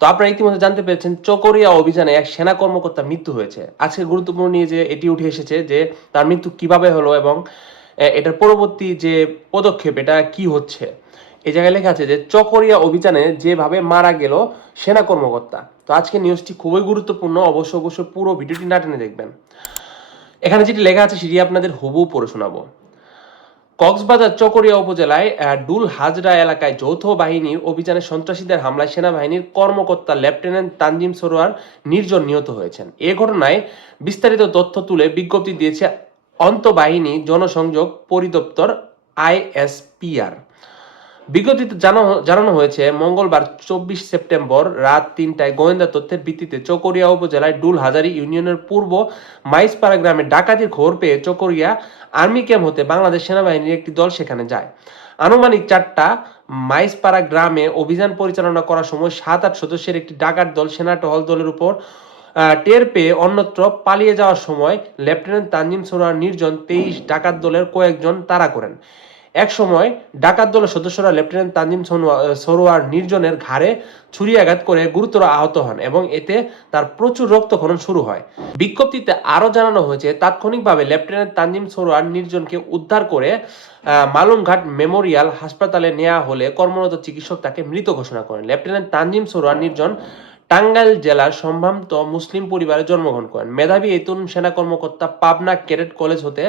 তো আপনারা ইতিমধ্যে জানতে পেরেছেন চকরিয়া অভিযানে এক সেনা কর্মকর্তার মৃত্যু হয়েছে। আজকে গুরুত্বপূর্ণ নিয়ে যে এটি উঠে এসেছে যে তার মৃত্যু কিভাবে হলো এবং এটার পরবর্তী যে পদক্ষেপ এটা কি হচ্ছে। এই জায়গায় লেখা আছে যে চকরিয়া অভিযানে যেভাবে মারা গেল সেনা কর্মকর্তা। তো আজকে নিউজটি খুবই গুরুত্বপূর্ণ, অবশ্যই পুরো ভিডিওটি না টেনে দেখবেন। এখানে যেটি লেখা আছে সেটি আপনাদের হুবহু পড়ে শোনাবো। কক্সবাজার চকরিয়া উপজেলায় ডুল হাজরা এলাকায় যৌথ বাহিনীর অভিযানে সন্ত্রাসীদের হামলায় সেনাবাহিনীর কর্মকর্তা লেফটেন্যান্ট তানজিম সরোয়ার নির্জন নিহত হয়েছেন। এ ঘটনায় বিস্তারিত তথ্য তুলে বিজ্ঞপ্তি দিয়েছে আন্তঃবাহিনী জনসংযোগ পরিদপ্তর আইএসপিআর। বিজ্ঞপ্তিতে জানানো হয়েছে মঙ্গলবার 24 সেপ্টেম্বর রাত 3টায় গোয়েন্দা তথ্যের ভিত্তিতে চকরিয়া উপজেলায় ডুল হাজারি ইউনিয়নের পূর্ব মাইজপাড়া গ্রামে ডাকাতির খবর পেয়ে চকরিয়া আর্মি ক্যাম্প হতে বাংলাদেশ সেনাবাহিনীর একটি দল সেখানে যায়। আনুমানিক 4টা মাইজপাড়া গ্রামে অভিযান পরিচালনা করার সময় 7-8 সদস্যের একটি ডাকাত দল সেনা টহল দলের উপর টের পেয়ে অন্যত্র পালিয়ে যাওয়ার সময় লেফটেন্যান্ট তানজিম সরোয়ার নির্জন 23 ডাকাত দলের কয়েকজন তাড়া করেন। এক সময় ডাকাত দলের সদস্যরা লেফটেন্যান্ট তানজিম সরোয়ার নির্জনের ঘাড়ে ছুরিয়াঘাত করে গুরুতর আহত হন এবং এতে তার প্রচুর রক্তক্ষরণ শুরু হয়। বিজ্ঞপ্তিতে আরও জানানো হয়েছে তাৎক্ষণিকভাবে লেফটেন্যান্ট তানজিম সরোয়ার নির্জনকে উদ্ধার করে মালুমঘাট মেমোরিয়াল হাসপাতালে নেওয়া হলে কর্মরত চিকিৎসক তাকে মৃত ঘোষণা করেন। লেফটেন্যান্ট তানজিম সরোয়ার নির্জন টাঙ্গাইল জেলার সম্ভ্রান্ত মুসলিম পরিবারে জন্মগ্রহণ করেন। মেধাবী এই তরুণ সেনা কর্মকর্তা পাবনা ক্যাডেট কলেজ হতে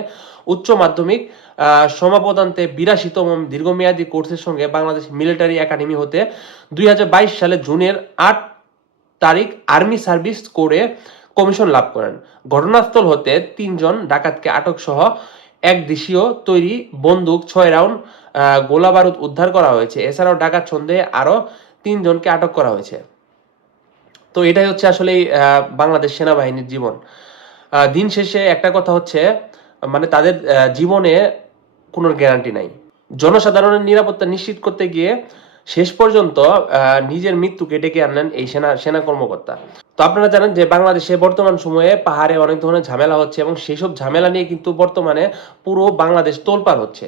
উচ্চ মাধ্যমিক সমাপদান্তে 82তম দীর্ঘমেয়াদী কোর্সের সঙ্গে বাংলাদেশ মিলিটারি একাডেমি হতে 2022 সালে জুনের 8 তারিখ আর্মি সার্ভিস করে কমিশন লাভ করেন। ঘটনাস্থল হতে 3 জন ডাকাতকে আটক সহ এক দেশীয় তৈরি বন্দুক 6 রাউন্ড গোলাবারুদ উদ্ধার করা হয়েছে। এছাড়াও ডাকাত সন্দেহে আরো 3 জনকে আটক করা হয়েছে। তো এটাই হচ্ছে আসলে বাংলাদেশ সেনাবাহিনীর জীবন। দিন শেষে একটা কথা হচ্ছে মানে তাদের জীবনে কোনো গ্যারান্টি নাই। জনসাধারণের নিরাপত্তা নিশ্চিত করতে গিয়ে শেষ পর্যন্ত নিজের মৃত্যুকে ডেকে আনলেন এই সেনা কর্মকর্তা। তো আপনারা জানেন যে বাংলাদেশে বর্তমান সময়ে পাহাড়ে অনেক ধরনের ঝামেলা হচ্ছে এবং সেই সব ঝামেলা নিয়ে কিন্তু বর্তমানে পুরো বাংলাদেশ তোলপাড় হচ্ছে।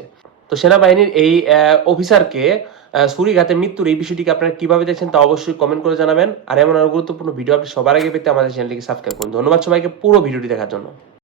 তো সেনাবাহিনীর এই অফিসারকে ছুরিঘাতে মৃত্যুর এই বিষয়টিকে আপনারা কিভাবে দেখছেন তা অবশ্যই কমেন্ট করে জানাবেন। আর এমন আরো গুরুত্বপূর্ণ ভিডিও আপনি সবার আগে পেতে আমাদের চ্যানেলটিকে সাবস্ক্রাইব করুন। ধন্যবাদ সবাইকে পুরো ভিডিওটি দেখার জন্য।